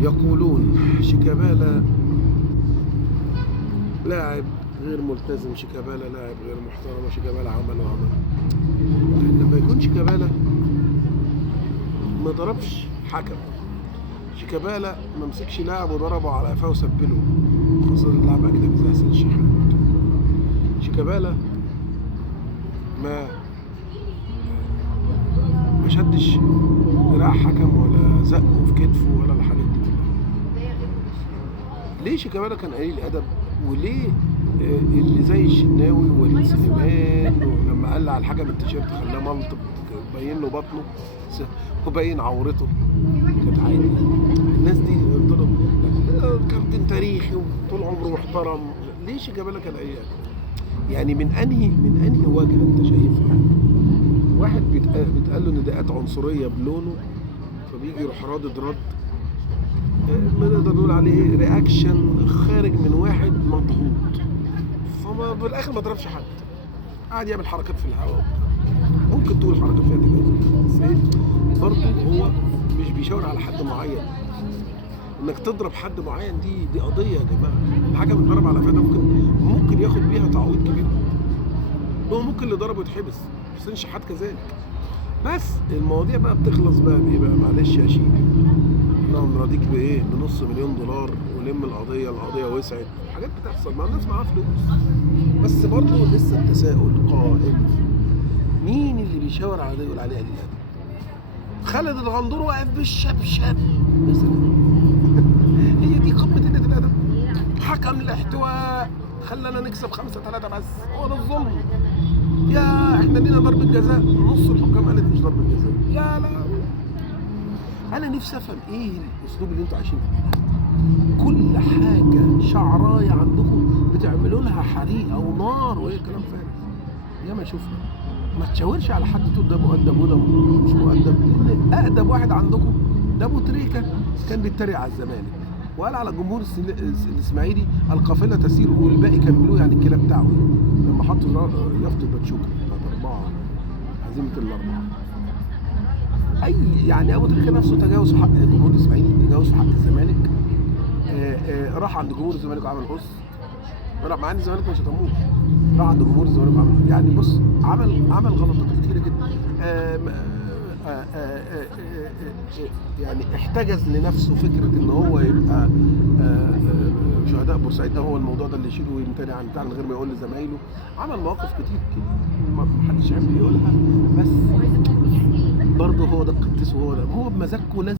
يقولون شيكابالا لاعب غير ملتزم، شيكابالا لاعب غير محترم، شيكابالا عمل وعمل. لما يكون شيكابالا ما ضربش حكم، شيكابالا ما مسكش لاعب وضربه على قفاه وسبله، خاصة اللاعب أجنبي زي حسين الشحات. شيكابالا ما شدش دراع حكم ولا زقه في كتفه ولا الحاجات دي كلها. ليه شيكابالا كان قليل الأدب؟ وليه اللي زي الشناوي ووليد سليمان ولما قلع على الحكم التيشيرت خلاه ملط باين له بطنه وباين عورته كانت عادي؟ الناس دي يفضلوا كابتن تاريخي وطول عمره محترم. ليه شيكابالا كان قليل الأدب؟ يعني من انهي وجه انت شايفها؟ واحد بيتقال له نداءات عنصريه بلونه فبيجي يروح رادد رد ما نقدر نقول عليه رياكشن خارج من واحد مضغوط، فما بالاخر ما ضربش حد، قاعد يعمل حركات في الهواء. ممكن تقول حركات فيها تجاوز بس ايه برضه هو مش بيشاور على حد معين. انك تضرب حد معين دي قضيه يا جماعه. الحكم اتضرب على فدا ممكن ياخد بيها تعويض كبير، هو ممكن اللي ضربه يتحبس، حسين الشحات كذلك. بس المواضيع بقى بتخلص بقى بايه بقى؟ معلش يا شيخ احنا هنراضيك بايه؟ بنص مليون دولار ولم القضيه وسعت، حاجات بتحصل مع الناس معاها فلوس. بس برضه لسه التساؤل قائم، مين اللي بيشاور على ده يقول عليه قليل الادب؟ خالد الغندور واقف بالشبشب مثلا هي دي قمه قله الادب؟ حكم الاحتواء خلانا نكسب 5-3 بس، هو ده الظلم؟ يا احنا لينا ضربة جزاء، نص الحكام قالت مش ضربة جزاء. يا لا انا نفسي افهم ايه الاسلوب اللي انتوا عايشين فيه. كل حاجة شعراية عندكم بتعملوا لها حريق او نار وايه كلام فارغ. يا ما شفنا، ما تشاورش على حد تقول ده مؤدب وده مش مؤدب. لان اقدم واحد عندكم ده ابو تريكة كان بيتريق على الزمالك وقال على جمهور الاسماعيلي القافله تسير والباقي كملوه، يعني الكلام بتاعه لما حطوا يافطه باتشوكا بتاعت 4 هزيمه الاربعه. يعني ابو تريكه نفسه تجاوز في حق جمهور الاسماعيلي، تجاوز في حق الزمالك. راح عند جمهور الزمالك وعمل مع ان الزمالك ما شتموش، راح عند جمهور الزمالك وعمل يعني بص عمل غلطات كتيره جدا. يعني احتجز لنفسه فكره ان هو يبقى شهداء بورسعيد، ده هو الموضوع ده اللي يشيله ويمتنع عن بتاع من غير ما يقول لزمايله. عمل مواقف كتير كده ما حدش عارف يقولها، بس برضه هو ده القديس وهو ده هو بمزاجه لازم